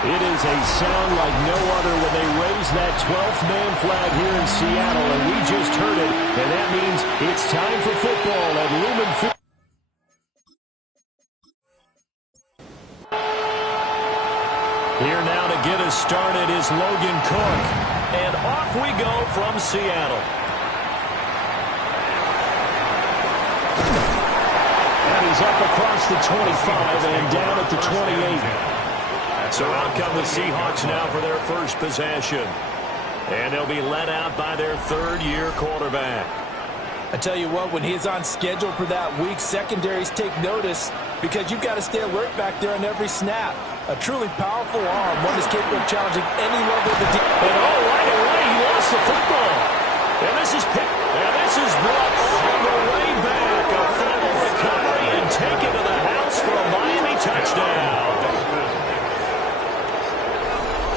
It is a sound like no other when they raise that 12th man flag here in Seattle, and we just heard it, and that means it's time for football at Lumen Field. Here now to get us started is Logan Cook, and off we go from Seattle. And he's up across the 25 and down at the 28. So out come the Seahawks now for their first possession. And they'll be led out by their third-year quarterback. I tell you what, when he's on schedule for that week, secondaries take notice because you've got to stay alert back there on every snap. A truly powerful arm, one is capable of challenging any level of the defense. And right away, he lost the football. And this is picked. And this is brought all the way back. A fumble recovery and taken to the house for a Miami touchdown.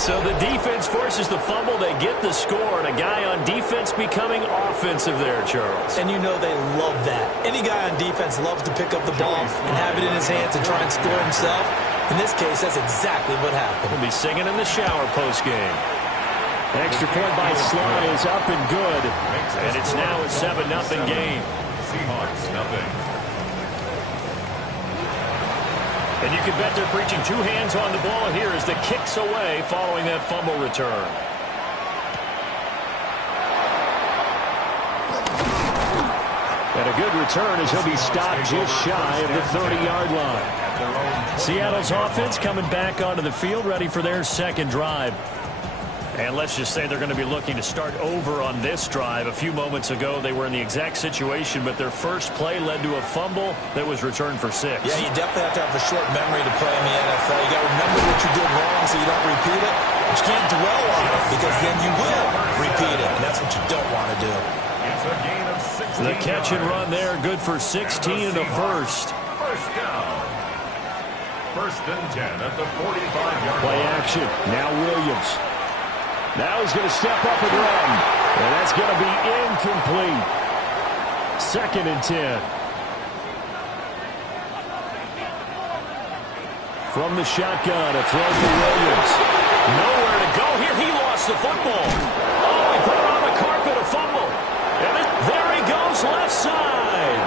So the defense forces the fumble. They get the score, and a guy on defense becoming offensive there, Charles. And you know they love that. Any guy on defense loves to pick up the ball and have it in his hands and try and score himself. In this case, that's exactly what happened. We'll be singing in the shower postgame. Extra point by Sly is up and good. And it's now a 7-0 game. Seahawks, nothing. And you can bet they're preaching two hands on the ball here as the kick's away following that fumble return. And a good return as he'll be stopped just shy of the 30-yard line. Seattle's offense coming back onto the field, ready for their second drive. And let's just say they're going to be looking to start over on this drive. A few moments ago, they were in the exact situation, but their first play led to a fumble that was returned for 6. Yeah, you definitely have to have a short memory to play in the NFL. You got to remember what you did wrong so you don't repeat it. But you can't dwell on it because then you will repeat it, and that's what you don't want to do. It's a gain of 16. The catch and run there, good for 16 and a first. First down. First and 10 at the 45-yard line. Play action. Now Williams. Now he's going to step up and run. And that's going to be incomplete. Second and 10. From the shotgun, a throw for Williams. Nowhere to go here. He lost the football. Oh, he put it on the carpet, a fumble. And there he goes, left side.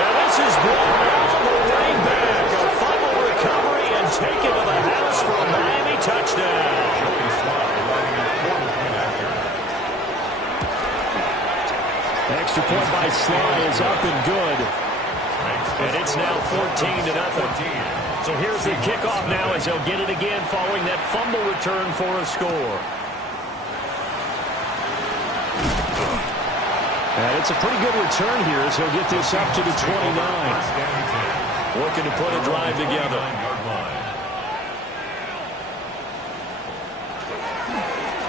And this is brought all the way back. A fumble recovery and taken to the house for a Miami touchdown. Extra point by Sly is up and good. And it's now 14-0. So here's the kickoff now as they'll get it again following that fumble return for a score. And it's a pretty good return here as he'll get this up to the 29. Looking to put a drive together.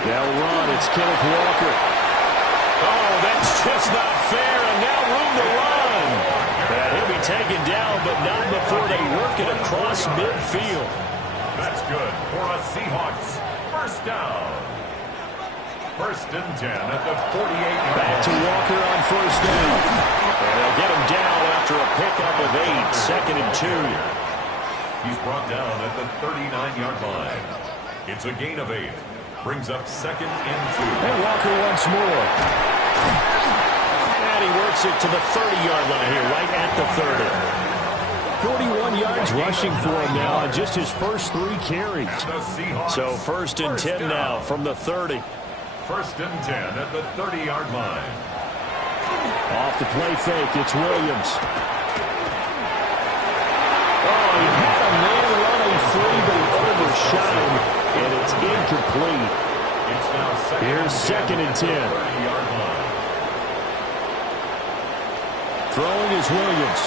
They'll run. It's Kenneth Walker. Oh, that's just not fair, and now room to run. And he'll be taken down, but not before they work it across midfield. That's good for a Seahawks first down. First and 10 at the 48. Back to Walker on first down. And they'll get him down after a pickup of 8, second and 2. He's brought down at the 39-yard line. It's a gain of 8. Brings up second and 2. And Walker once more. And he works it to the 30-yard line here, right at the 30. 41 yards rushing for him now on just his first 3 carries. So first and 10 now from the 30. First and 10 at the 30-yard line. Off the play fake, it's Williams. Oh, he had a man running free, but he overshot him, and it's incomplete. It's now Here's second and 10. 30-yard line. Throwing is Williams.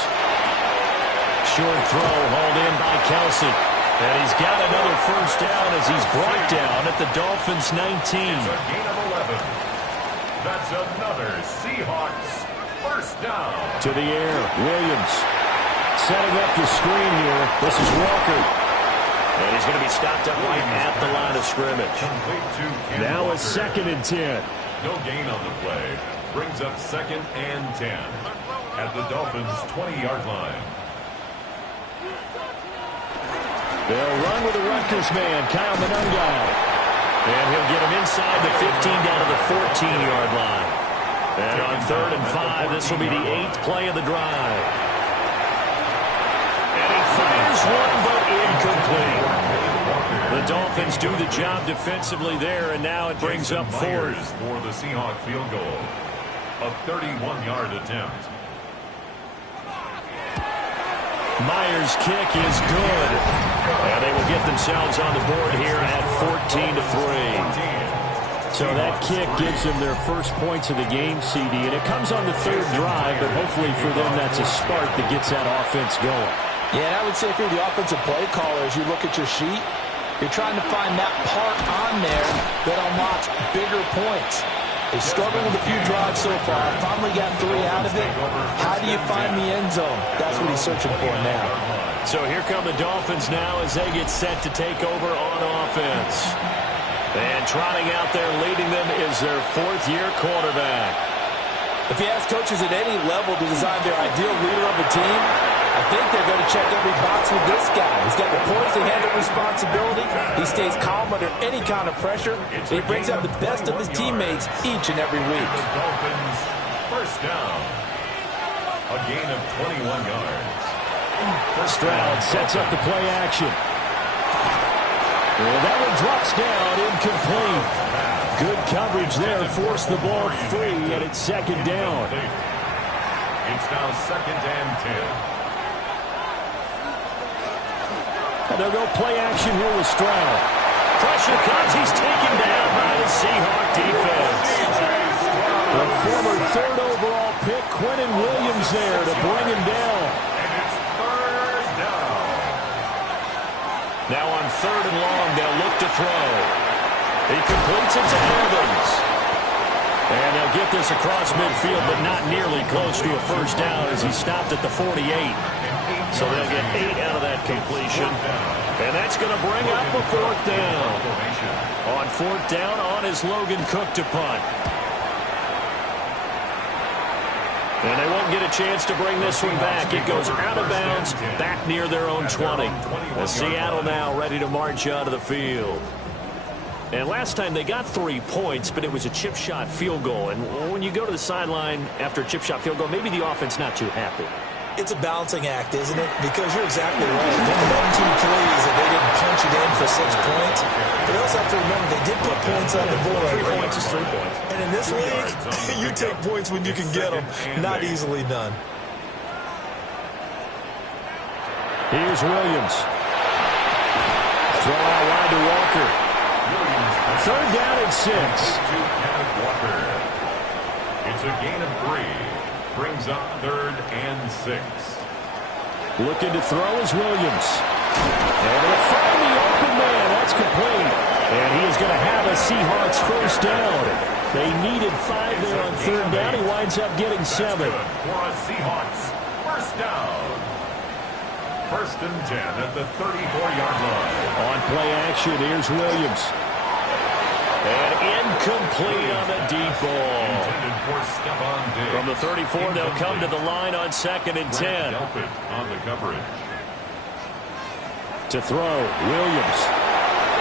Short throw hauled in by Kelsey. And he's got another first down as he's brought down at the Dolphins 19. It's a gain of 11. That's another Seahawks first down. To the air, Williams. Setting up the screen here. This is Walker. And he's going to be stopped up right at the line of scrimmage. Now it's second and 10. No gain on the play. Brings up second and 10 at the Dolphins' 20-yard line. They'll run with the Rutgers man, Kyle Monungai. And he'll get him inside the 15 down to the 14-yard line. And on 3rd and 5, this will be the 8th play of the drive. And he fires one, but incomplete. The Dolphins do the job defensively there, and now it brings up 4th. For the Seahawk field goal. A 31-yard attempt. Myers' kick is good. And they will get themselves on the board here at 14-3. So that kick gives them their first points of the game, CD. And it comes on the 3rd drive, but hopefully for them that's a spark that gets that offense going. Yeah, and I would say if you're the offensive play caller, as you look at your sheet, you're trying to find that part on there that unlocks bigger points. They struggled with a few drives so far. Finally got 3 out of it. How do you find the end zone? That's what he's searching for now. So here come the Dolphins now as they get set to take over on offense. And trotting out there leading them is their 4th-year quarterback. If you ask coaches at any level to design their ideal leader of a team, I think they're going to check every box with this guy. He's got the poise to handle responsibility. He stays calm under any kind of pressure. And he brings out the best of his teammates each and every week. The Dolphins first down. A gain of 21 yards. Stroud sets up the play action. And that one drops down, incomplete. Good coverage there, forced the ball free, and it's 2nd down. It's now 2nd and 10. And they'll go play action here with Stroud. Pressure comes. He's taken down by the Seahawk defense. The former 3rd overall pick, Quentin Williams there to bring him down. And it's 3rd down. Now on 3rd and long, they'll look to throw. He completes it to Evans. And they'll get this across midfield, but not nearly close to a first down as he stopped at the 48. So they'll get 8 out of that completion. And that's going to bring up a 4th down. On 4th down, on is Logan Cook to punt. And they won't get a chance to bring this one back. It goes out of bounds, back near their own 20. As Seattle now ready to march out of the field. And last time they got 3 points, but it was a chip shot field goal. And when you go to the sideline after a chip shot field goal, maybe the offense not too happy. It's a balancing act, isn't it? Because you're exactly right. One, 2 plays that they didn't punch it in for 6 points. But you also have to remember they did put points on the board. 3 points is 3 points. And in this league, you take points when you can get them. Not easily done. Here's Williams. Throw out wide to Walker. 3rd down and 6. Walker. It's a gain of 3. Brings up 3rd and 6. Looking to throw is Williams. And they'll find the open man. That's complete. And he is going to have a Seahawks first down. They needed 5 there on 3rd down. He winds up getting 7. For a Seahawks first down. 1st and 10 at the 34-yard line. On play action, here's Williams. And incomplete on the deep ball. From the 34, they'll come to the line on 2nd and 10. On the coverage. To throw, Williams.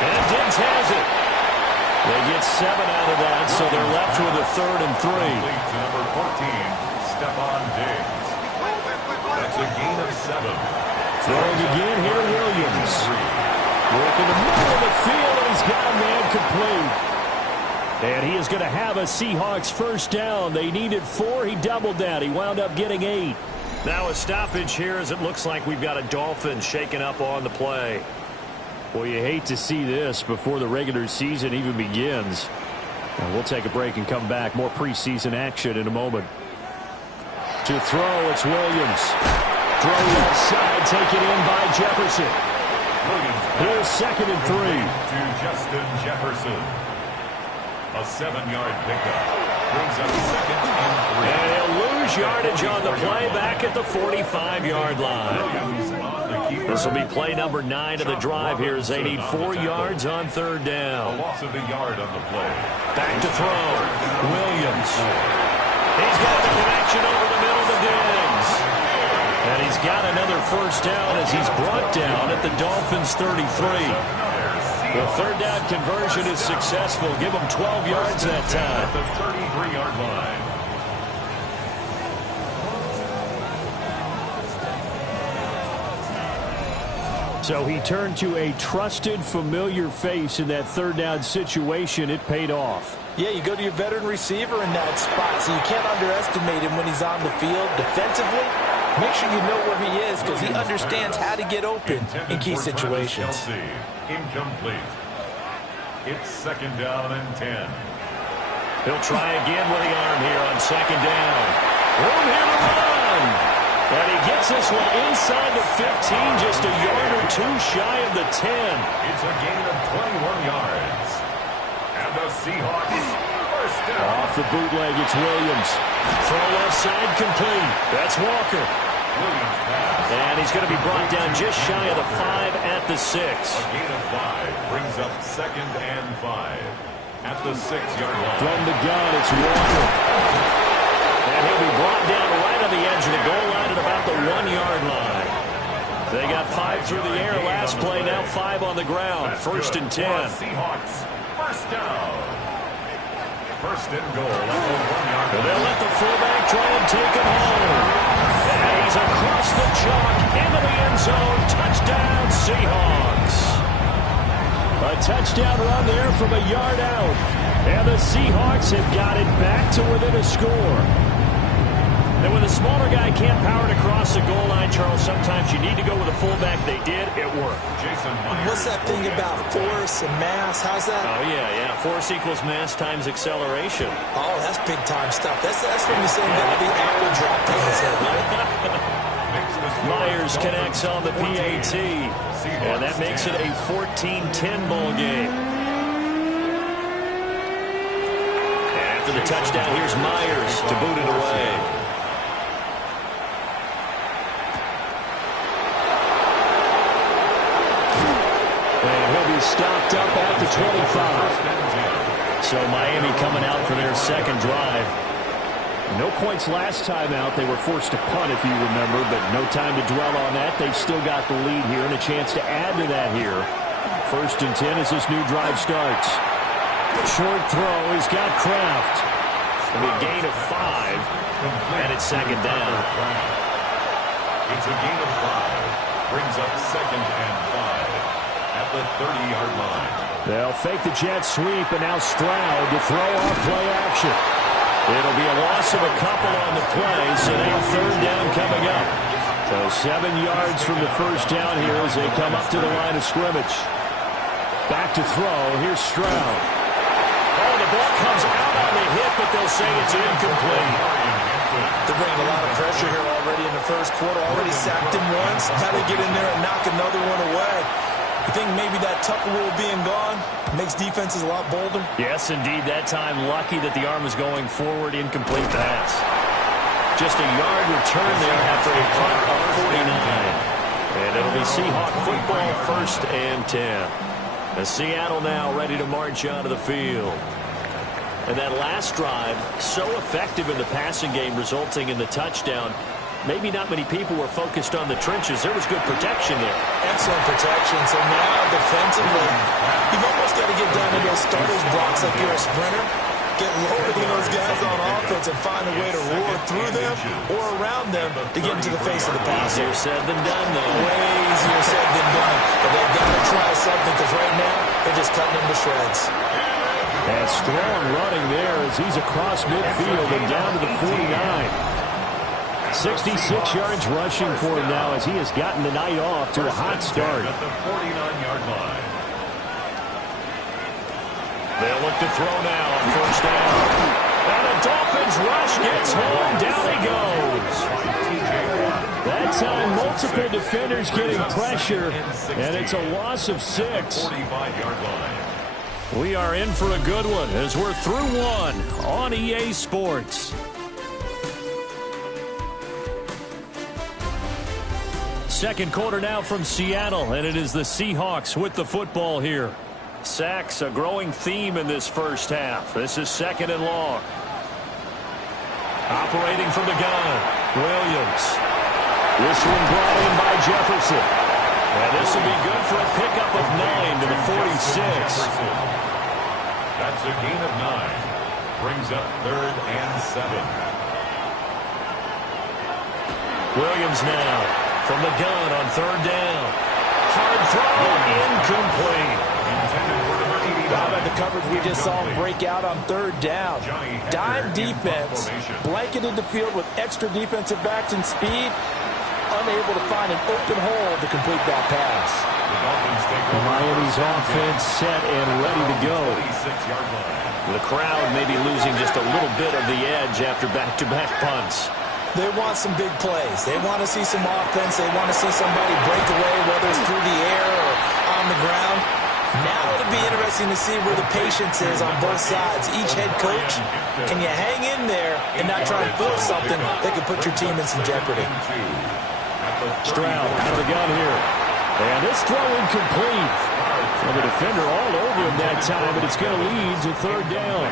And Diggs has it. They get 7 out of that, so they're left with a 3rd and 3. To number 14, Stephon Diggs. That's a gain of 7. Throwing again here, Williams. Working the middle of the field, and he's got a man complete. And he is going to have a Seahawks first down. They needed 4. He doubled that. He wound up getting 8. Now a stoppage here as it looks like we've got a Dolphin shaking up on the play. Well, you hate to see this before the regular season even begins. And we'll take a break and come back. More preseason action in a moment. To throw, it's Williams. Throw left side, taken in by Jefferson. Here's 2nd and 3. To Justin Jefferson. A 7-yard pickup. Brings up 2nd and 3. And he'll lose yardage on the play back at the 45-yard line. This will be play number 9 of the drive here as they need 4 yards on 3rd down. A loss of a yard on the play. Back to throw. Williams. He's got the connection over the middle to Diggs. And he's got another first down as he's brought down at the Dolphins' 33. The third down conversion is successful. Give him 12 yards that time. At the 33-yard line. So he turned to a trusted, familiar face in that third down situation. It paid off. Yeah, you go to your veteran receiver in that spot, so you can't underestimate him when he's on the field defensively. Make sure you know where he is because he understands how to get open in key situations. Incomplete. It's second down and 10. He'll try again with the arm here on second down. Room here to run. And he gets this one inside the 15, just a yard or two shy of the 10. It's a gain of 21 yards. And the Seahawks first down. Off the bootleg, it's Williams. Throw left side complete. That's Walker. Williams pass. And he's going to be brought down just shy of the 5 at the 6. A gain of 5 brings up second and 5 at the 6-yard line. From the gun, it's Walker. And he'll be brought down right on the edge of the goal line at about the 1-yard line. They got 5 through the air last play, now 5 on the ground. First and 10. Seahawks, first down. First and goal at the 1-yard line. They'll let the fullback try and take him home. And he's across the chalk into the end zone. Touchdown, Seahawks. A touchdown run there from a yard out. And the Seahawks have got it back to within a score. And when the smaller guy can't power it across the goal line, Charles, sometimes you need to go with a fullback. They did. It worked. Jason Myers. What's that thing about force and mass? How's that? Oh, yeah. Force equals mass times acceleration. Oh, that's big-time stuff. That's from the same guy the apple dropped in his head, right? Myers connects on the PAT. And that makes it a 14-10 ball game. After the touchdown, here's Myers to boot it away. Stopped up at the 25. So Miami coming out for their second drive. No points last time out. They were forced to punt, if you remember, but no time to dwell on that. They've still got the lead here and a chance to add to that here. First and 10 as this new drive starts. Short throw. He's got Kraft. It's going to be a gain of 5, and it's second down. It's a gain of 5. Brings up second and 5. At the 30-yard line. They'll fake the jet sweep, and now Stroud to throw off play action. It'll be a loss of a couple on the play, so now third down coming up. So 7 yards from the first down here as they come up to the line of scrimmage. Back to throw. Here's Stroud. Oh, the ball comes out on the hit, but they'll say it's incomplete. They're bringing a lot of pressure here already in the first quarter. Already sacked him once. How to get in there and knock another one away. I think maybe that Tucker rule being gone makes defenses a lot bolder. Yes, indeed. That time, lucky that the arm was going forward. Incomplete pass. Just a yard return there after a punt of 49. And it'll be Seahawk football, first and 10. As Seattle now ready to march out of the field. And that last drive, so effective in the passing game, resulting in the touchdown. Maybe not many people were focused on the trenches. There was good protection there. Excellent protection. So now defensively, you've almost got to get down to those starters blocks like you're a sprinter. Get lower than those guys on offense and find a way to roar through them or around them to get into the face of the pass. Easier said than done, though. Way easier said than done. But they've got to try something because right now they're just cutting them to shreds. And strong running there as he's across midfield and down to the 49. 66 yards rushing for him now as he has gotten the night off to a hot start. At the 49-yard line. They'll look to throw now on first down. And the Dolphins rush gets home. Down he goes. That time, multiple defenders getting pressure, and it's a loss of 6. 45-yard line. We are in for a good one as we're through one on EA Sports. Second quarter now from Seattle, and it is the Seahawks with the football here. Sacks, a growing theme in this first half. This is second and long. Operating from the gun, Williams. This one brought in by Jefferson. And this will be good for a pickup of 9 to the 46. That's a gain of 9. Brings up 3rd and 7. Williams now from the gun on 3rd down. Hard throw, incomplete. How about the coverage we just saw him break out on 3rd down? Dime defense, blanketed the field with extra defensive backs and speed, unable to find an open hole to complete that pass. Miami's offense set and ready to go. The crowd may be losing just a little bit of the edge after back-to-back punts. They want some big plays. They want to see some offense. They want to see somebody break away, whether it's through the air or on the ground. Now it'll be interesting to see where the patience is on both sides. Each head coach, can you hang in there and not try and force something that could put your team in some jeopardy? Stroud out of the gun here. And this throw incomplete. Well, the defender all over him that time, but it's going to lead to 3rd down.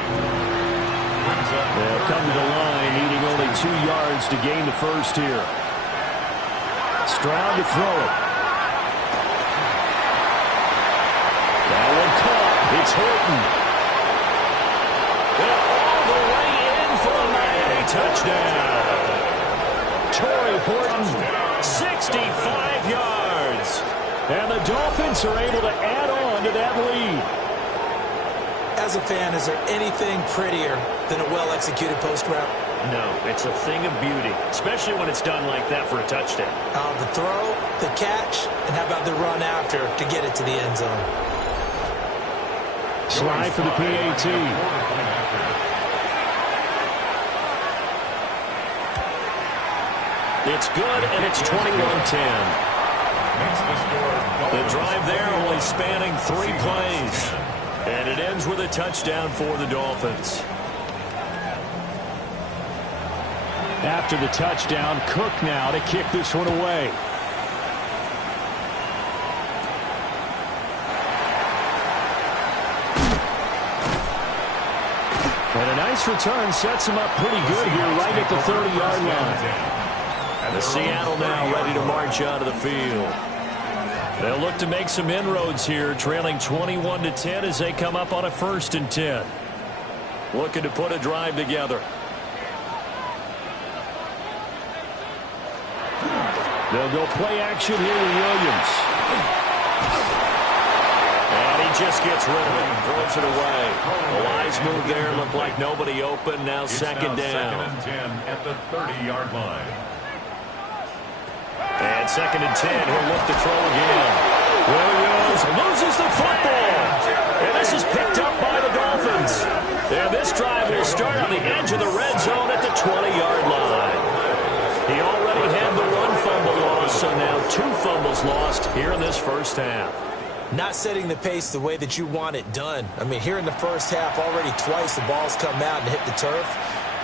They'll come to the line, needing only 2 yards to gain the first here. Stroud to throw it. That one caught. It's Horton. And all the way in for a Miami touchdown. Torrey Horton, 65 yards. And the Dolphins are able to add on to that lead. As a fan, is there anything prettier than a well-executed post route? No, it's a thing of beauty, especially when it's done like that for a touchdown. The throw, the catch, and how about the run after to get it to the end zone? Slide for the PAT. It's good, and it's 21-10. The drive there only spanning 3 plays. And it ends with a touchdown for the Dolphins. After the touchdown, Cook now to kick this one away. And a nice return sets him up pretty good here right at the 30-yard line. And the Seattle now ready to march out of the field. They'll look to make some inroads here, trailing 21-10 as they come up on a 1st and 10. Looking to put a drive together. They'll go play action here with Williams. And he just gets rid of it and throws it away. The wise move there, looked like nobody open. Now second down. 2nd and 10 at the 30-yard line. And 2nd and 10, he'll look to throw again. Williams loses the football. And this is picked up by the Dolphins. And this drive will start on the edge of the red zone at the 20-yard line. He already had the 1 fumble loss, so now 2 fumbles lost here in this first half. Not setting the pace the way that you want it done. I mean, here in the first half, already twice the ball's come out and hit the turf.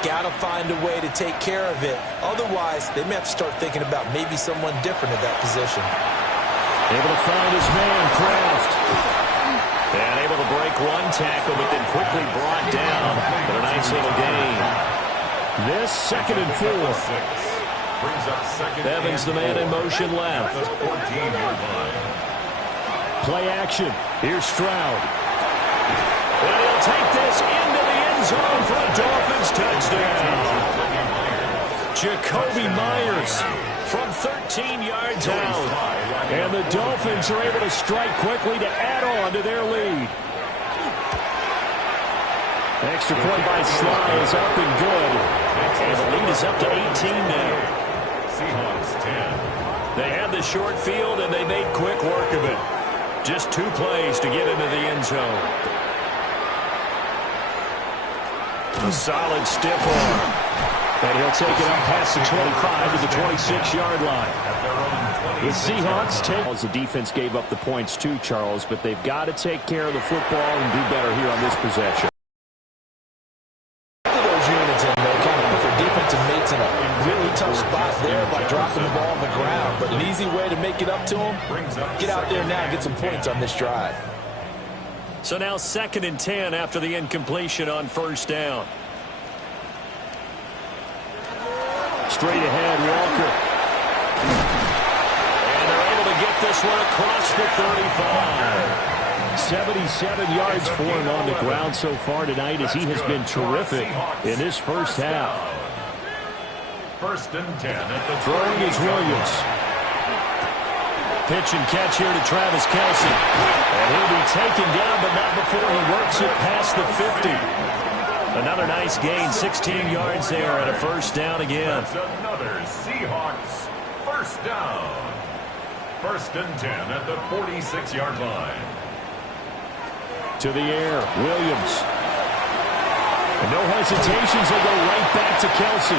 Got to find a way to take care of it. Otherwise, they may have to start thinking about maybe someone different at that position. Able to find his man, Kraft. And able to break 1 tackle, but then quickly brought down. But a nice little gain. This 2nd and 4. Evans, the man in motion left. Play action. Here's Stroud. And he'll take this into the end zone for a Dolphins touchdown. Jacoby Myers from 13 yards out. And the Dolphins are able to strike quickly to add on to their lead. Extra point by Sly is up and good. And the lead is up to 18 now. Seahawks 10. They had the short field, and they made quick work of it. Just 2 plays to get into the end zone. A solid stiff arm. And he'll take it up past the 25 to the 26-yard line. The Seahawks take... The defense gave up the points too, Charles, but they've got to take care of the football and do better here on this possession. Those units in there kind of put their defensive mates in a really tough spot there by dropping the ball on the ground. But an easy way to make it up to them, get out there now and get some points on this drive. So now 2nd and 10 after the incompletion on 1st down. Straight ahead, Walker. And they're able to get this one across the 35. 77 yards for him on the ground so far tonight as he has been terrific in this first half. First and 10 at the throwing is Williams. Pitch and catch here to Travis Kelce. And he'll be taken down, but not before he works it past the 50. Another nice gain, 16 yards there, and a first down again. That's another Seahawks first down. First and 10 at the 46-yard line. To the air, Williams. And no hesitations, they'll go right back to Kelce.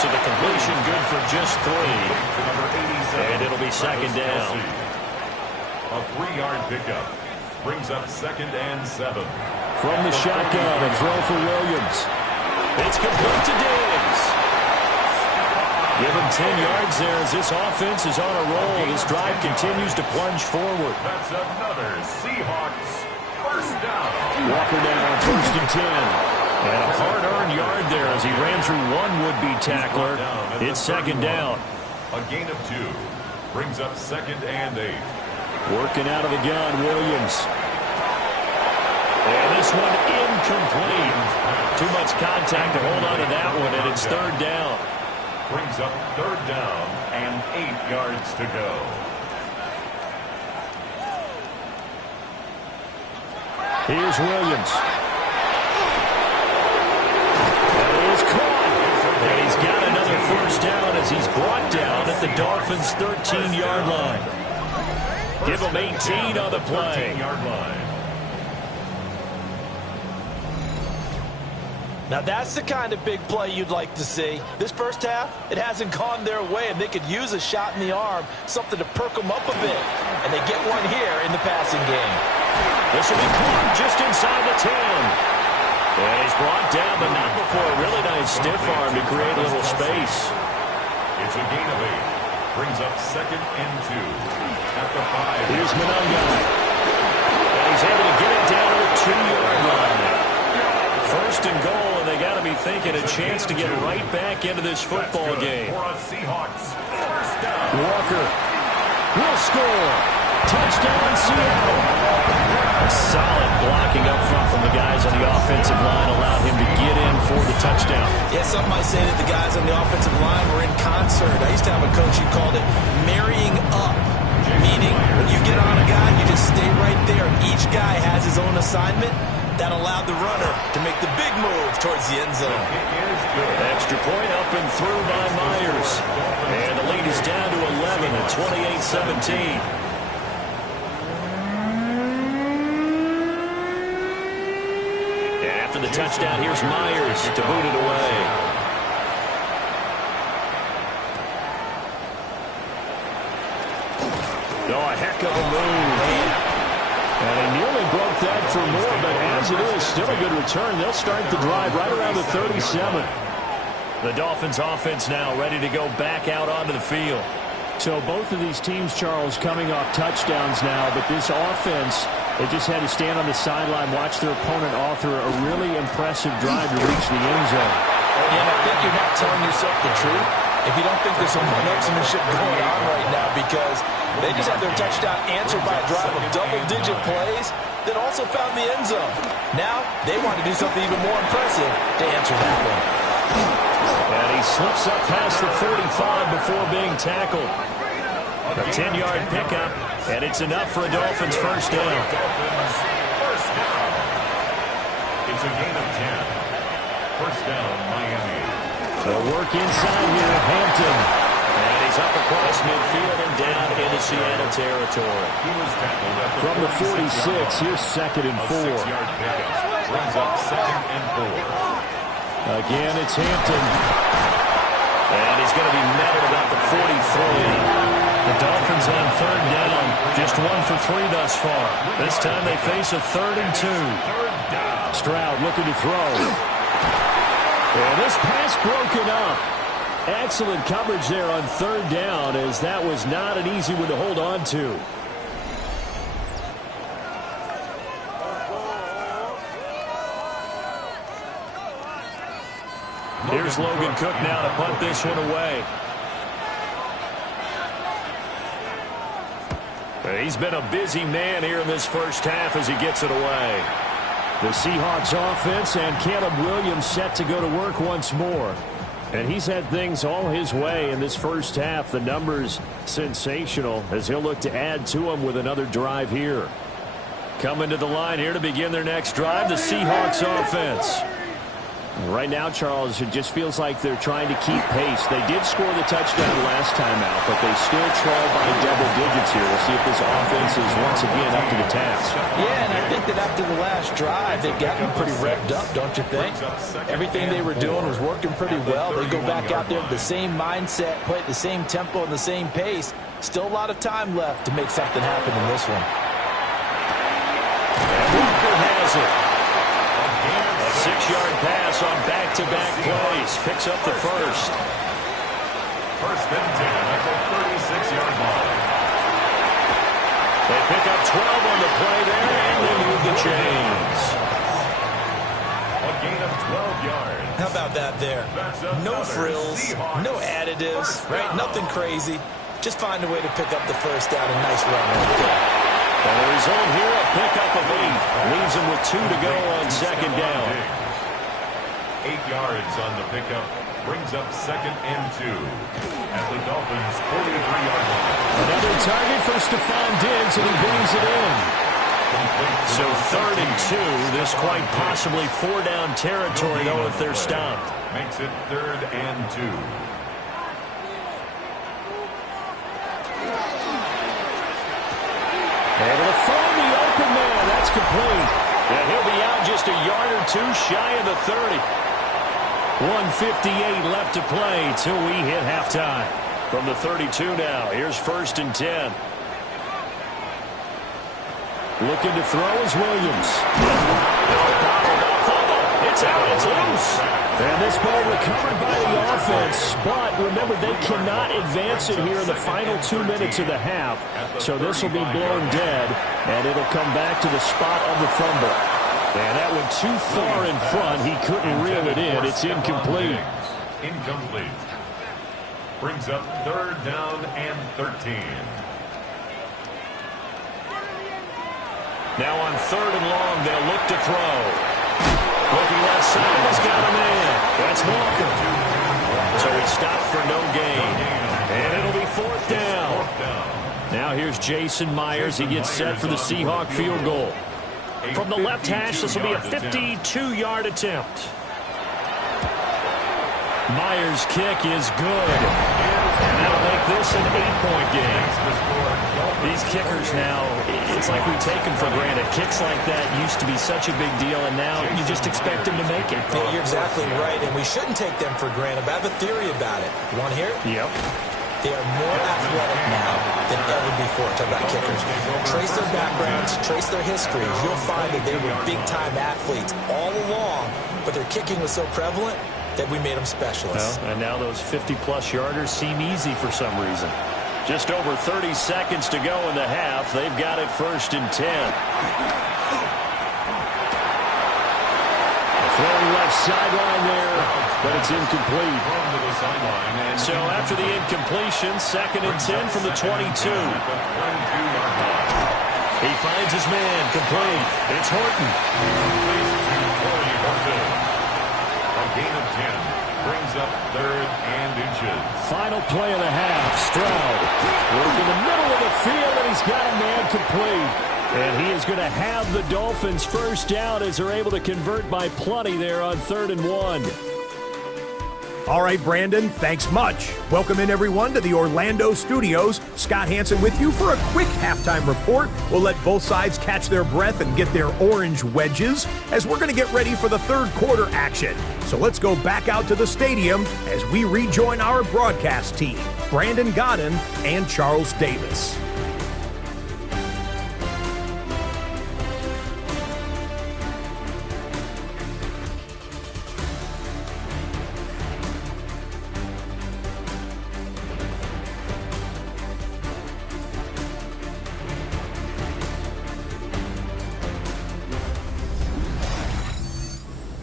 So the completion good for just 3. And it'll be second down. A 3-yard pickup brings up second and 7. From the shotgun, a throw for Williams. It's complete to Diggs. Give him 10 yards there as this offense is on a roll. This drive continues to plunge forward. That's another Seahawks first down. Walker now on first and 10. And a hard-earned yard there as he ran through one would-be tackler. It's second down. A gain of 2 brings up second and 8. Working out of the gun, Williams. And this one incomplete. Too much contact to hold on to that one, and it's third down. Brings up third down and 8 yards to go. Here's Williams. That is caught. And he's got another first down as he's brought down at the Dolphins' 13-yard line. Give him 18 on the play. 13-yard line. Now that's the kind of big play you'd like to see. This first half, it hasn't gone their way, and they could use a shot in the arm, something to perk them up a bit. And they get one here in the passing game. This will be caught just inside the 10. And he's brought down, but not before a really nice stiff arm to create a little space. It's a gain of 8. Brings up second and 2 at the 5. Here's Monunga. And he's able to get it down to the 2-yard line. First and goal, and they got to be thinking a chance to get right back into this football game. For a Seahawks first down. Walker will score. Touchdown, Seattle. A solid blocking up front from the guys on the offensive line allowed him to get in for the touchdown. Yeah, some might say that the guys on the offensive line were in concert. I used to have a coach who called it marrying up, meaning when you get on a guy, you just stay right there. Each guy has his own assignment. That allowed the runner to make the big move towards the end zone. Extra point up and through by Myers. And the lead is down to 11 at 28-17. After the touchdown, here's Myers to boot it away. Oh, a heck of a move. And he nearly broke that for more, but as it is, still a good return. They'll start the drive right around the 37. The Dolphins offense now ready to go back out onto the field. So both of these teams, Charles, coming off touchdowns now, but this offense, they just had to stand on the sideline, watch their opponent author a really impressive drive to reach the end zone. And I think you're not telling yourself the truth if you don't think there's some one-upsmanship going on right now, because they just had their touchdown answered by a drive of double-digit plays that also found the end zone. Now they want to do something even more impressive to answer that one. And he slips up past the 45 before being tackled. A 10-yard pickup, and it's enough for a Dolphins first down. It's a gain of 10. First down, Miami. They'll work inside here at Hampton. And he's up across midfield and down into Seattle territory. He was tackled at the from the 46, here's second and 4. A 6-yard pickup brings up second and 4. Again, it's Hampton. And he's going to be netted about the 43. The Dolphins on third down. Just 1 for 3 thus far. This time they face a 3rd and 2. Stroud looking to throw. And this pass broken up. Excellent coverage there on third down, as that was not an easy one to hold on to. Here's Logan Cook now to punt this one away. He's been a busy man here in this first half as he gets it away. The Seahawks offense and Caleb Williams set to go to work once more. And he's had things all his way in this first half. The numbers sensational as he'll look to add to them with another drive here. Coming to the line here to begin their next drive, the Seahawks offense. Right now, Charles, it just feels like they're trying to keep pace. They did score the touchdown last time out, but they still trail by double digits here. We'll see if this offense is once again up to the task. Yeah, and I think that after the last drive, they've gotten pretty revved up, don't you think? Everything they were doing was working pretty well. They go back out there with the same mindset, play at the same tempo and the same pace. Still a lot of time left to make something happen in this one. And Walker has it. A 6-yard pass on back-to-back plays. Picks up the first. First and 10 at the 36-yard line. They pick up 12 on the play there, and they move the chains. A gain of 12 yards. How about that there? No frills, no additives, right? Nothing crazy. Just find a way to pick up the first down. A nice run right there. And the result here, a pickup of 8. Leaves them with 2 to go on second down. 8 yards on the pickup. Brings up second and 2 at the Dolphins' 43-yard line. Another target for Stephon Diggs, and he brings it in. So third and 2. This quite possibly 4-down territory, though, if they're stopped. Makes it third and 2. Able to find the open man. That's complete. And he'll be out just a yard or 2 shy of the 30. 1:58 left to play till we hit halftime. From the 32 now, here's first and 10. Looking to throw is Williams. It's out. It's loose. And this ball recovered by the offense. But remember, they cannot advance it here in the final 2 minutes of the half. So this will be blown dead. And it'll come back to the spot of the fumble. And that went too far in front. He couldn't reel it in. It's incomplete. Incomplete. Brings up third down and 13. Now on third and long, they'll look to throw. Looking left side, he's got a man. That's Walker. So he stopped for no gain. And it'll be fourth down. Now here's Jason Myers. He gets set for the Seahawk field goal. From the left hash, this will be a 52-yard attempt. Myers' kick is good. And that'll make this an 8-point game. These kickers now, it's like we take them for granted. Kicks like that used to be such a big deal, and now you just expect them to make it. Yeah, you're exactly right, and we shouldn't take them for granted. But I have a theory about it. You want to hear it? Yep. They are more athletic now than ever before. Talk about kickers. Trace their backgrounds, trace their histories. You'll find that they were big-time athletes all along, but their kicking was so prevalent that we made them specialists. Well, and now those 50-plus yarders seem easy for some reason. Just over 30 seconds to go in the half. They've got it first and 10. Throwing left sideline there, but it's incomplete. So after the incompletion, second and 10 from the 22. He finds his man, complete. It's Horton. A gain of 10. Brings up third and inches. Final play of the half. Stroud working in the middle of the field, and he's got a man complete. And he is going to have the Dolphins first down as they're able to convert by plenty there on 3rd and 1. All right, Brandon, thanks much. Welcome in, everyone, to the Orlando studios. Scott Hansen with you for a quick halftime report. We'll let both sides catch their breath and get their orange wedges as we're going to get ready for the third quarter action. So let's go back out to the stadium as we rejoin our broadcast team, Brandon Godden and Charles Davis.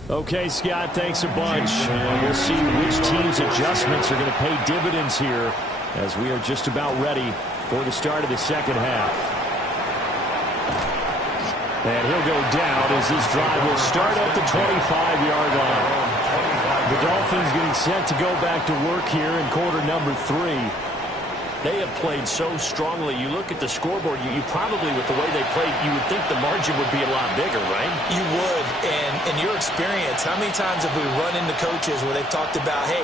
Okay, Scott, thanks a bunch. And we'll see which team's adjustments are going to pay dividends here as we are just about ready for the start of the second half. And he'll go down as this drive will start at the 25-yard line. The Dolphins getting set to go back to work here in quarter number 3. They have played so strongly. You look at the scoreboard, you probably, with the way they played, you would think the margin would be a lot bigger, right? You would. And in your experience, how many times have we run into coaches where they've talked about, hey,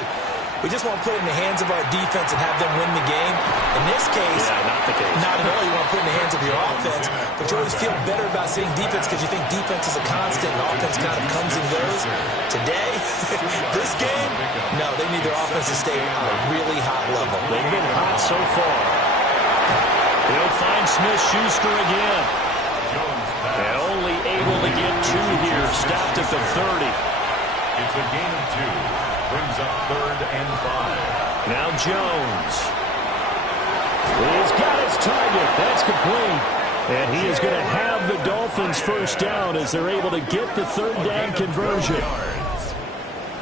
we just want to put it in the hands of our defense and have them win the game? In this case, not the case. Not at all. You want to put it in the hands of your offense, but you always feel better about seeing defense because you think defense is a constant and offense kind of comes and goes. Today, this game, no, they need their offense to stay on a really high level. They've been hot so far. They'll find Smith-Schuster again. And only able to get 2 here. Stopped at the 30. It's a gain of 2. Brings up 3rd and 5. Now Jones. He's got his target. That's complete. And he is going to have the Dolphins first down as they're able to get the 3rd down conversion.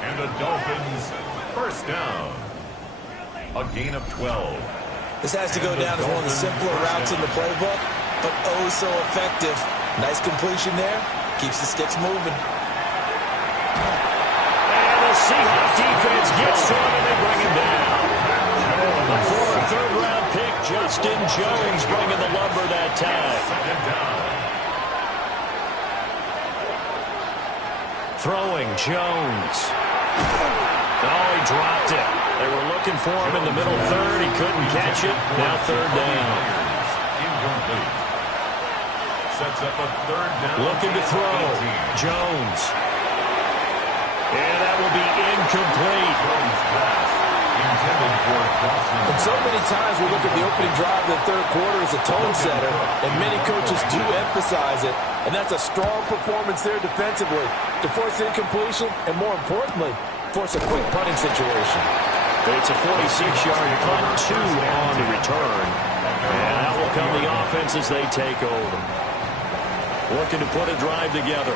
And the Dolphins first down. A gain of 12. This has to go down as one of the simpler routes in the playbook, but oh so effective. Nice completion there. Keeps the sticks moving. Seahawks defense gets to him and they bring him down. The former 3rd-round pick, Justin Jones, bringing the lumber that time. Throwing Jones. Oh, he dropped it. They were looking for him in the middle 3rd. He couldn't catch it. Now 3rd down. Incomplete. Sets up a 3rd down. Looking to throw. Jones. And that will be incomplete. And so many times we look at the opening drive of the 3rd quarter as a tone setter, and many coaches do emphasize it. And that's a strong performance there defensively to force incompletion and, more importantly, force a quick punting situation. It's a 46-yard punt, 2 on the return. And out will come the offense as they take over. Looking to put a drive together.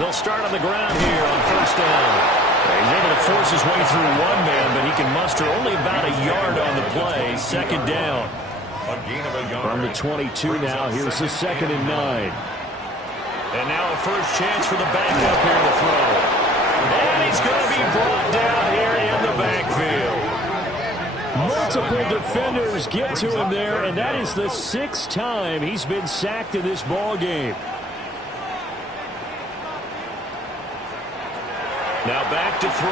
They'll start on the ground here on first down. He's able to force his way through 1 man, but he can muster only about a yard on the play. 2nd down. From the 22 now, here's the 2nd and 9. And now a first chance for the backup here to throw. And he's going to be brought down here in the backfield. Multiple defenders get to him there, and that is the 6th time he's been sacked in this ball game. Now back to throw.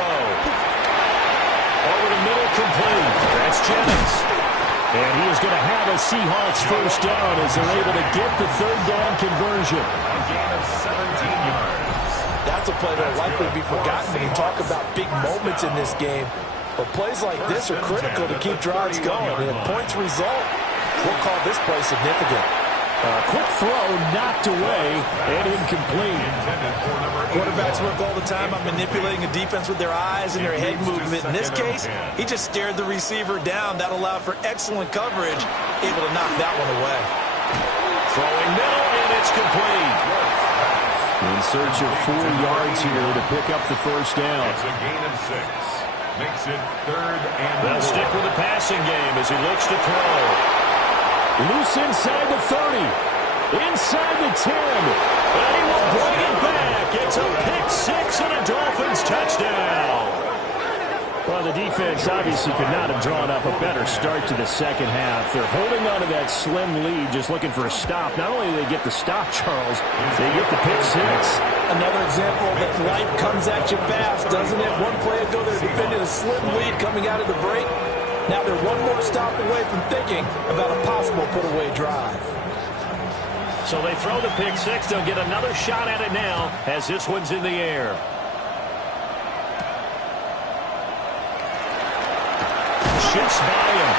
Over the middle, complete. That's Jennings. And he is going to have a Seahawks first down as they're able to get the 3rd down conversion. A gain of 17 yards. That's a play that will likely be forgotten when you talk about big moments in this game. But plays like this are critical to keep drives going. And if points result, we'll call this play significant. Quick throw knocked away and incomplete. Quarterbacks work all the time on manipulating a defense with their eyes and their head movement. In this case, he just stared the receiver down. That allowed for excellent coverage, able to knock that one away. Throwing middle, and it's complete. In search of 4 yards here to pick up the first down. It's a gain of 6. Makes it 3rd and 4. They'll stick with the passing game as he looks to throw. Loose inside the 30. Inside the 10. And he will bring it back. It's a pick-6 and a Dolphins touchdown. Well, the defense obviously could not have drawn up a better start to the second half. They're holding on to that slim lead, just looking for a stop. Not only do they get the stop, Charles, they get the pick-6. Another example that life comes at you fast, doesn't it? One play ago, they're defending a slim lead coming out of the break. Now they're one more stop away from thinking about a possible put-away drive. So they throw the pick-6. They'll get another shot at it now as this one's in the air. Shifts by him.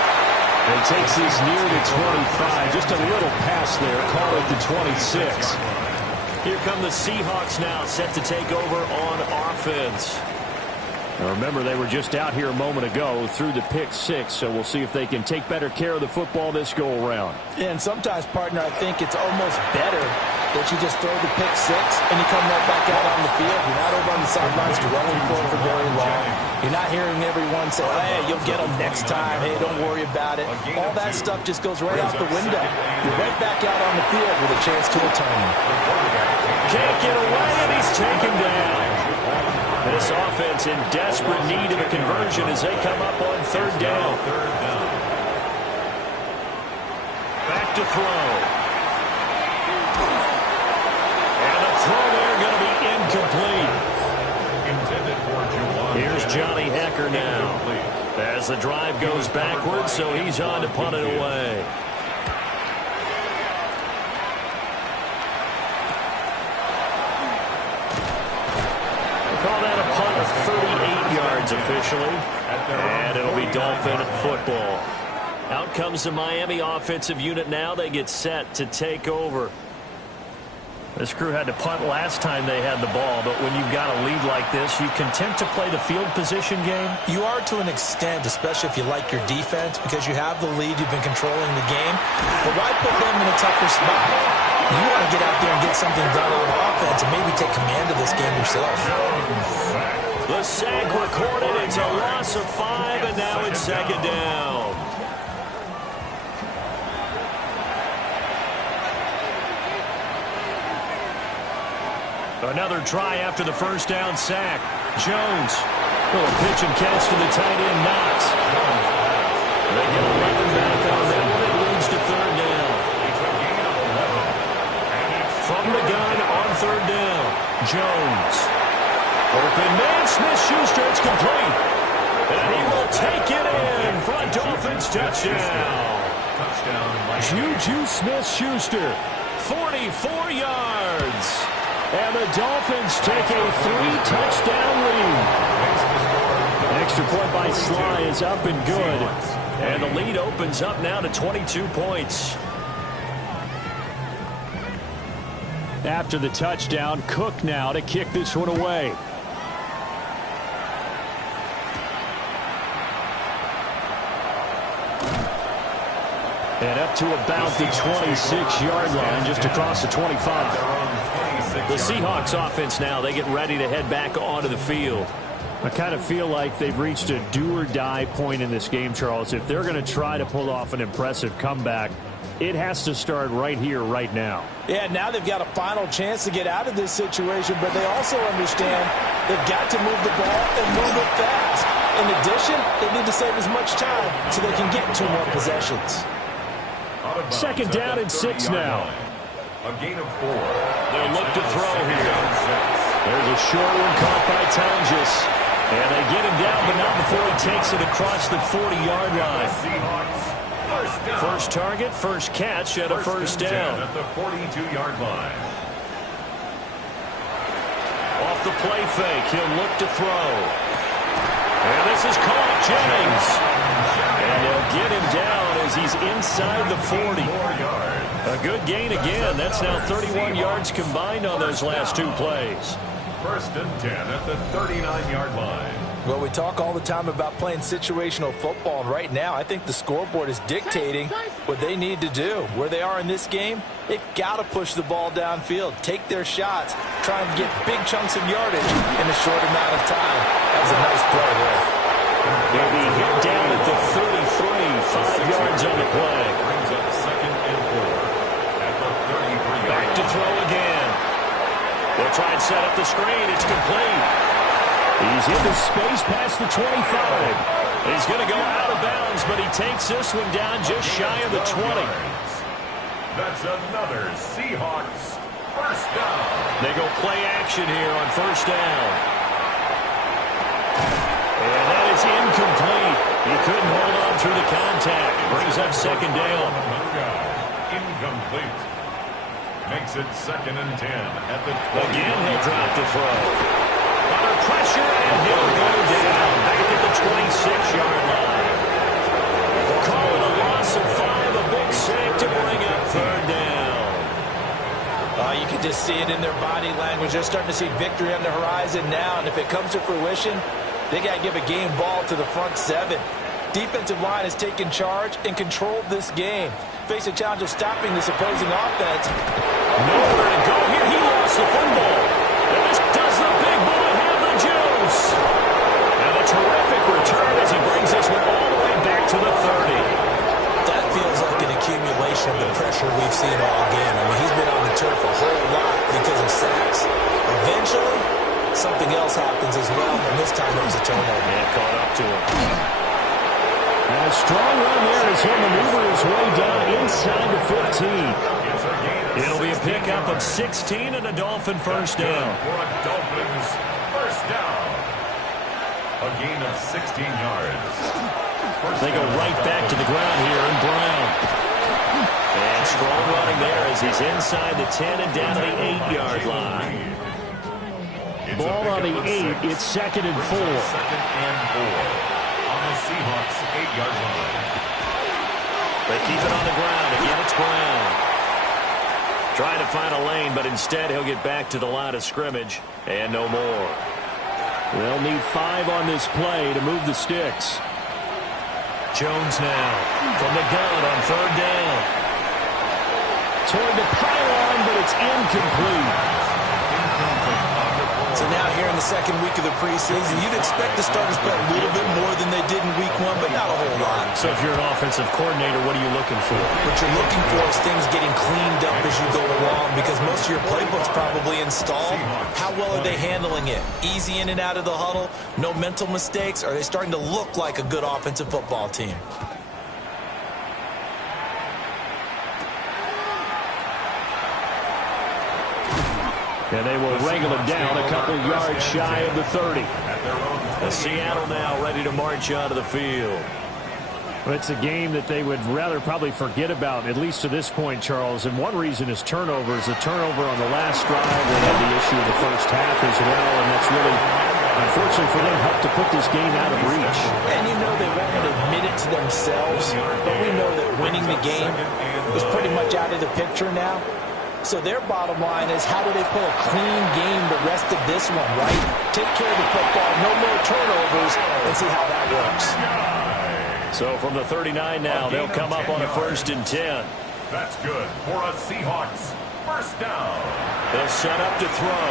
And takes this near the 25. Just a little pass there. Call it the 26. Here come the Seahawks now, set to take over on offense. Remember, they were just out here a moment ago through the pick six, so we'll see if they can take better care of the football this go-around. And sometimes, partner, I think it's almost better that you just throw the pick six and you come right back out on the field. You're not over on the sidelines dwelling for it for very long. You're not hearing everyone say, hey, you'll get them next time. Hey, don't worry about it. All that stuff just goes right out the window. You're right back out on the field with a chance to atone. Can't get away, and he's taken down. This offense in desperate need of a conversion as they come up on third down. Back to throw. And the throw there going to be incomplete. Here's Johnny Hecker now. As the drive goes backwards, so he's on to punt it away. Call that a punt of 38 yards officially. And it'll be Dolphin football. Out comes the Miami offensive unit now. They get set to take over. This crew had to punt last time they had the ball, but when you've got a lead like this, you content to play the field position game? You are to an extent, especially if you like your defense, because you have the lead, you've been controlling the game. But why put them in a tougher spot? You want to get out there and get something done on offense and maybe take command of this game yourself. The sack recorded. It's a loss of 5, and now it's second down. Another try after the first down sack. Jones. Little pitch and catch to the tight end, Knox. They get 11 back on that one. It leads to third down. From the gun on third down. Jones. Open man. Smith-Schuster. It's complete. And he will take it in for a Dolphins touchdown. Juju Smith-Schuster. 44 yards. And the Dolphins take a 3-touchdown lead. Extra point by Sly is up and good. And the lead opens up now to 22 points. After the touchdown, Cook now to kick this one away. And up to about the 26-yard line, just across the 25. The Seahawks offense now, they get ready to head back onto the field. I kind of feel like they've reached a do-or-die point in this game, Charles. If they're going to try to pull off an impressive comeback, it has to start right here, right now. Yeah, now they've got a final chance to get out of this situation, but they also understand they've got to move the ball and move it fast. In addition, they need to save as much time so they can get 2 more possessions. Second down and 6 now. A gain of 4. They'll look to throw here. There's a short one caught by Tonjes. And they get him down, but not before he takes it across the 40-yard line. First target, first catch at a first down. At the 42-yard line. Off the play fake, he'll look to throw. And this is caught, Jennings. And they'll get him down as he's inside the 40. A good gain again. That's now 31 yards combined on those last 2 plays. First and 10 at the 39-yard line. Well, we talk all the time about playing situational football, and right now I think the scoreboard is dictating what they need to do. Where they are in this game, they've got to push the ball downfield, take their shots, try and get big chunks of yardage in a short amount of time. That was a nice play there. They'll be hit down at the 33, 5 yards on the play. Brings up second and 4 at the 33-yard line. Back to throw again. They'll try and set up the screen. It's complete. He's into space past the 25. He's going to go out of bounds, but he takes this one down just shy of the 20. That's another Seahawks first down. They go play action here on first down. And that is incomplete. He couldn't hold on through the contact. Brings up second down. Incomplete. Makes it second and 10 at the 20. Again, he'll drop the throw. Under pressure, and he'll go down back at the 26-yard line. We'll call it a loss of 5, a big sack to bring up third down. You can just see it in their body language. They're starting to see victory on the horizon now, and if it comes to fruition, They got to give a game ball to the front seven. Defensive line has taken charge and controlled this game. Face a challenge of stopping this opposing offense. Nowhere to go here. He lost the football. And this does the big boy have the juice. And a terrific return as he brings this one all the way back to the 30. That feels like an accumulation of the pressure we've seen all game. I mean, he's been on the turf a whole lot because of sacks. Eventually, something else happens as well, and this time it was a turnover. Yeah, caught up to him. And a strong run there as he'll maneuver his way down inside the 15. It'll be a pickup of 16 and a Dolphin first down. For a Dolphins first down. A gain of 16 yards. They go right back to the ground here, and Brown. And strong running there as he's inside the 10 and down to the 8-yard line. Ball on the 8. It's 2nd and 4. 2nd and 4 on the Seahawks 8-yard line. They keep it on the ground. Again, it's Brown. Trying to find a lane, but instead he'll get back to the line of scrimmage and no more. They'll need 5 on this play to move the sticks. Jones now from the gun on 3rd down. Toward the pylon, but it's incomplete. So now here in the 2nd week of the preseason, you'd expect the starters to play a little bit more than they did in week 1, but not a whole lot. So if you're an offensive coordinator, what are you looking for? What you're looking for is things getting cleaned up as you go along, because most of your playbook's probably installed. How well are they handling it? Easy in and out of the huddle? No mental mistakes? Are they starting to look like a good offensive football team? And they will wrangle him down a couple yards shy of the 30. And Seattle now ready to march onto the field. Well, it's a game that they would rather probably forget about, at least to this point, Charles. And one reason is turnovers. A turnover on the last drive. They had the issue of the first half as well, and that's really, unfortunately for them, helped to put this game out of reach. And you know they won't admit it to themselves, but we know that winning the game is pretty much out of the picture now. So their bottom line is, how do they play a clean game the rest of this one, right? Take care of the football, no more turnovers, and see how that works. So from the 39 now, they'll come up on a 1st and 10. That's good for a Seahawks first down. They'll set up to throw.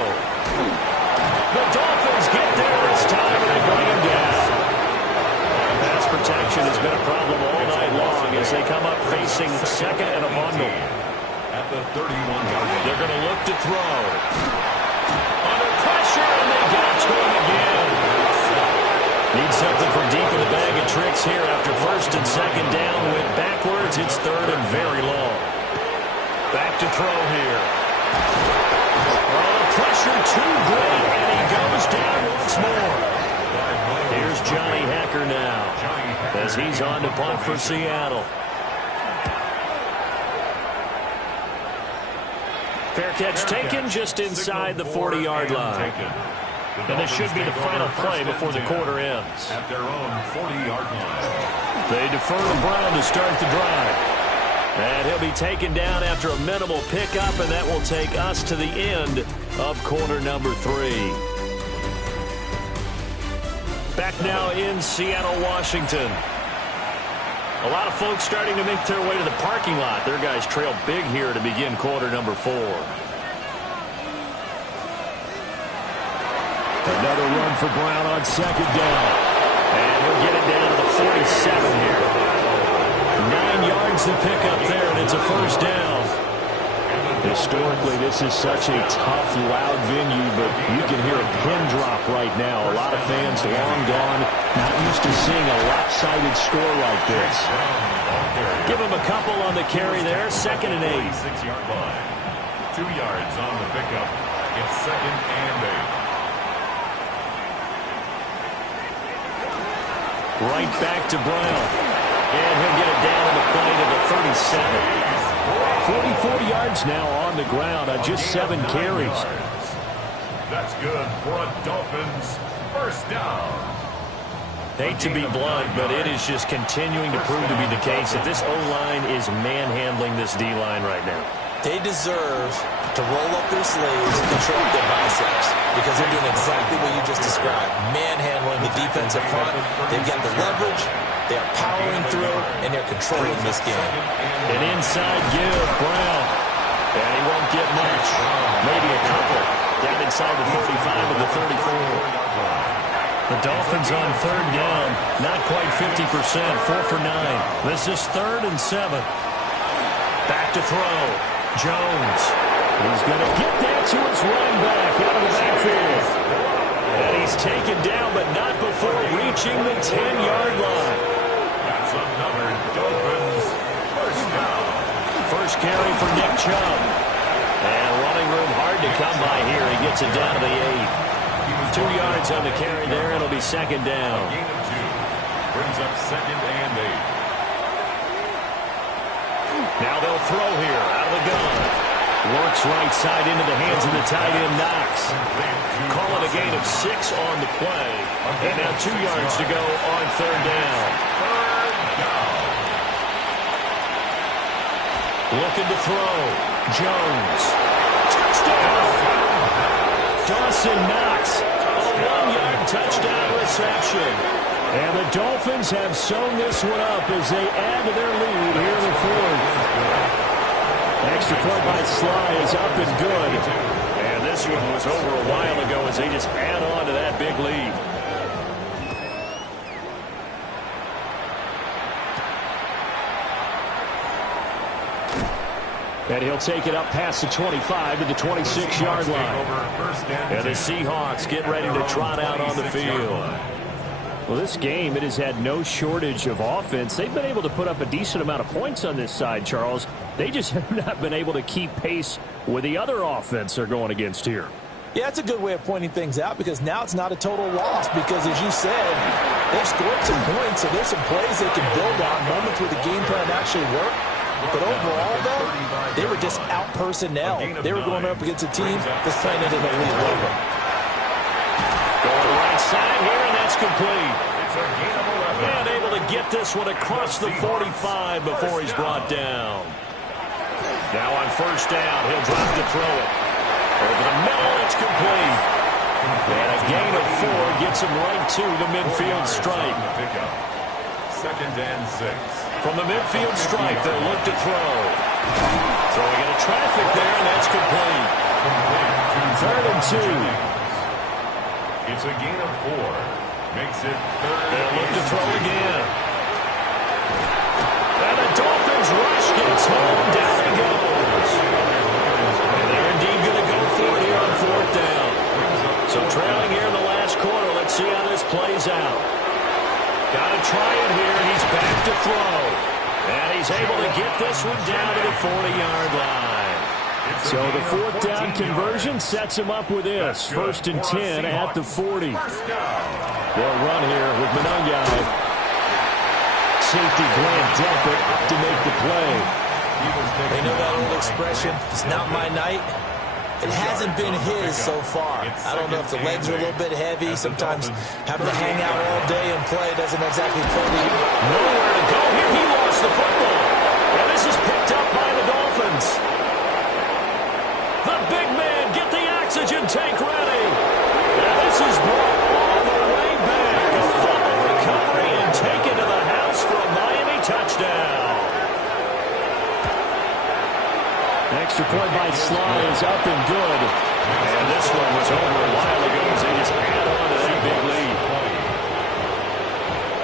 The Dolphins get there this time, and they bring him down. Pass protection has been a problem all night long as they come up facing 2nd and a bundle. At the 31-yard line. They're going to look to throw. Under pressure, and they get to him again. Need something from deep in the bag of tricks here after 1st and 2nd down. Went backwards. It's 3rd and very long. Back to throw here. Oh, the pressure too great, and he goes down once more. Here's Johnny Hecker now as he's on to punt for Seattle. Fair catch taken just inside the 40-yard line. And this should be the final play before the quarter ends. At their own 40-yard line. They defer to Brown to start the drive. And he'll be taken down after a minimal pickup, and that will take us to the end of quarter number 3. Back now in Seattle, Washington. A lot of folks starting to make their way to the parking lot. Their guys trail big here to begin quarter number 4. Another run for Brown on 2nd down. And he'll get it down to the 47 here. 9 yards to pick up there, and it's a first down. Historically, this is such a tough, loud venue, but you can hear a pin drop right now. A lot of fans long gone, not used to seeing a lopsided score like this. Give him a couple on the carry there. 2nd and 8. 6-yard line. 2 yards on the pickup. It's 2nd and 8. Right back to Brown. And he'll get it down in the play to the 37. 44 yards now on the ground on just 7 carries. That's good for a Dolphins first down. Hate to be blunt, but it is just continuing to prove to be the case that this O-line is manhandling this D-line right now. They deserve to roll up their sleeves and control their biceps because they're doing exactly what you just described. Manhandling the defensive front. They've got the leverage. They're powering through, and they're controlling this game. An inside give, Brown. And he won't get much. Maybe a couple. Down inside the 35 of the 34. The Dolphins on third down. Not quite 50%. 4 for 9. This is 3rd and 7. Back to throw. Jones. He's going to get that to his running back out of the backfield. And he's taken down, but not before reaching the 10-yard line. That's another Dolphins first down. First carry for Nick Chubb. And running room hard to come by here. He gets it down to the 8. 2 yards on the carry there. It'll be second down. Gain of 2. Brings up 2nd and 8. Now they'll throw here out of the gun. Works right side into the hands of the tight end, Knox. Call it a gain of 6 on the play. And now 2 yards to go on third down. Looking to throw. Jones. Touchdown! Dawson Knox. A 1-yard touchdown reception. And the Dolphins have sewn this one up as they add to their lead here in the 4th. Extra point by Sly is up and good. And this one was over a while ago as they just add on to that big lead. And he'll take it up past the 25 to the 26-yard line. And the Seahawks get ready to trot out on the field. Well, this game, it has had no shortage of offense. They've been able to put up a decent amount of points on this side, Charles. They just have not been able to keep pace with the other offense they're going against here. Yeah, that's a good way of pointing things out because now it's not a total loss because, as you said, they've scored some points, so there's some plays they can build on, moments where the game plan actually worked. But overall, though, they were just out-personnel. They were going up against a team that's playing at an elite level. Going right side here, and that's complete. And able to get this one across the 45 before he's brought down. Now on first down, he'll drop to throw it. Over the middle, it's complete. And a gain of 4 gets him right to the midfield stripe. 2nd and 6. From the midfield stripe, they'll look to throw. Throwing into traffic there, and that's complete. 3rd and 2. It's a gain of 4. Makes it 3rd. They'll look to throw again. And the Dolphins rush gets home. Down he goes. And they're indeed going to go for it here on 4th down. So trailing here in the last quarter. Let's see how this plays out. Got to try it here. He's back to throw. And he's able to get this one down to the 40-yard line. So the 4th down conversion sets him up with this. 1st and 10 at the 40. They'll run here with Monangai. Safety Grant Delpit to make the play. They know that old expression, it's not my night. It hasn't been his so far. I don't know if the legs are a little bit heavy. Sometimes having to hang out all day and play doesn't exactly play to you. Nowhere to go here. He lost the football. And this is picked up by the Dolphins. The big man, get the oxygen tank ready. And this is brought all the way back. A fumble recovery and taken to the house for a Miami touchdown. Extra point by Sly is up and good. And this one was over a while ago as they just add on to that big lead.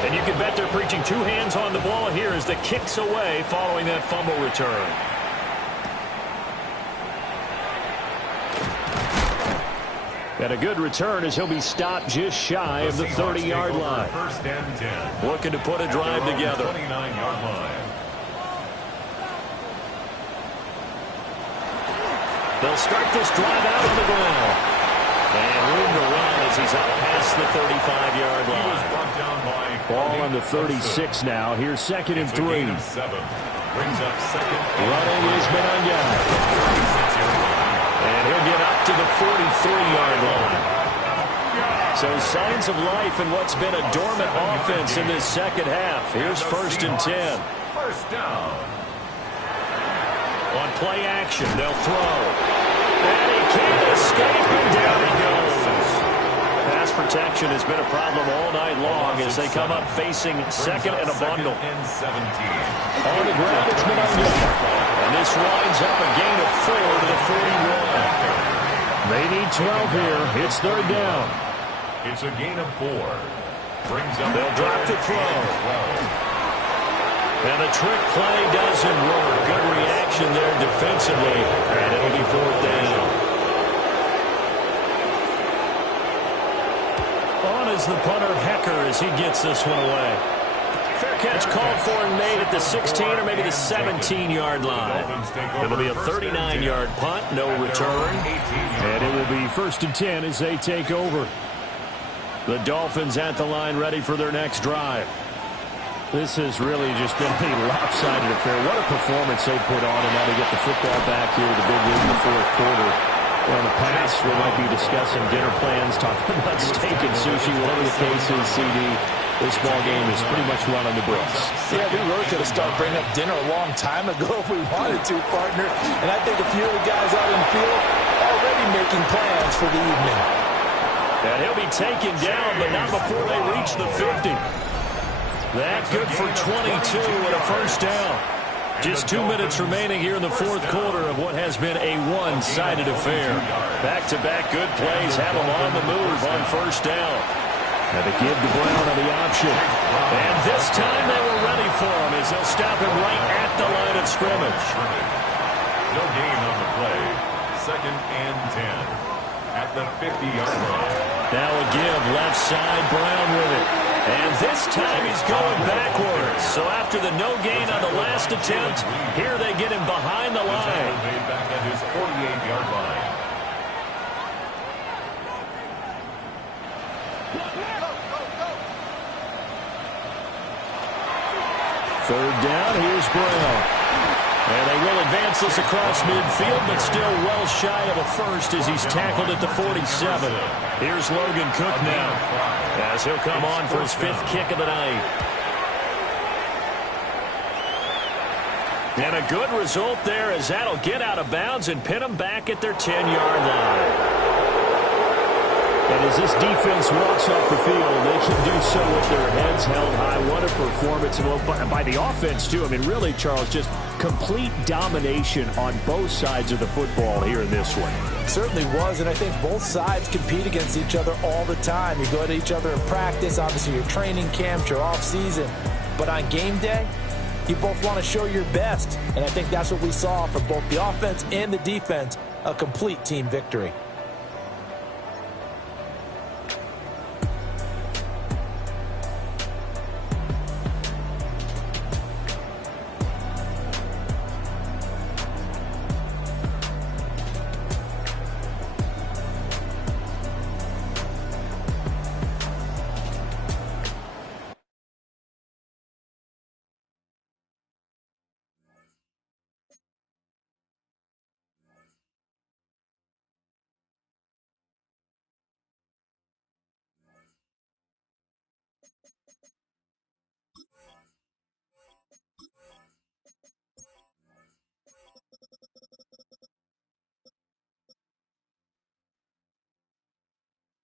And you can bet they're preaching 2 hands on the ball here as the kicks away following that fumble return. And a good return as he'll be stopped just shy of the 30-yard line. 1st and 10. Looking to put a drive together. 29-yard line. They'll start this drive out on the ground. And room to run as he's out past the 35-yard line. Ball on the 36 now. Here's 2nd and 3. Brings up 2nd. Running is Monangai. And he'll get up to the 43-yard line. So signs of life in what's been a dormant offense in this second half. Here's 1st and 10. First down. On play action, they'll throw. And he can't escape, and down he goes. Pass protection has been a problem all night long as they come up facing second and a bundle. On the ground, it's Minaya. And this winds up a gain of 4 to the 41. They need 12 here. It's third down. It's a gain of 4. Brings up They'll drop to throw. And the trick play doesn't work. Good reaction there defensively. And it'll be fourth down. On is the punter Hecker as he gets this one away. Fair catch called for and made at the 16 or maybe the 17-yard line. It'll be a 39-yard punt, no return. And it will be 1st and 10 as they take over. The Dolphins at the line ready for their next drive. This has really just been a lopsided affair. What a performance they put on, and now they get the football back here with a big win in the fourth quarter. On the pass, we might be discussing dinner plans, talking about steak and sushi, whatever the case is, CD. This ball game is pretty much run on the books. Yeah, we really could have started bringing up dinner a long time ago if we wanted to, partner. And I think a few of the guys out in the field already making plans for the evening. And he'll be taken down, but not before they reach the 50. That good for 22 and a first down. Just 2 minutes remaining here in the fourth quarter of what has been a one-sided affair. Back-to-back good plays have them on the move on first down. Now to give to Brown on the option. And this time they were ready for him as they'll stop him right at the line of scrimmage. No gain on the play. 2nd and 10 at the 50-yard line. Now a give left side, Brown with it. And this time he's going backwards. So after the no gain on the last attempt, here they get him behind the line. Back at his 48-yard line. Third down, here's Brown. And they will advance this across midfield, but still well shy of a first as he's tackled at the 47. Here's Logan Cook now as he'll come on for his 5th kick of the night. And a good result there as that'll get out of bounds and pin them back at their 10-yard line. And as this defense walks off the field, they can do so with their heads held high. What a performance by the offense, too. I mean, really, Charles, just complete domination on both sides of the football here in this one. It certainly was, and I think both sides compete against each other all the time. You go at each other in practice, obviously your training camps, your off-season. But on game day, you both want to show your best. And I think that's what we saw from both the offense and the defense, a complete team victory.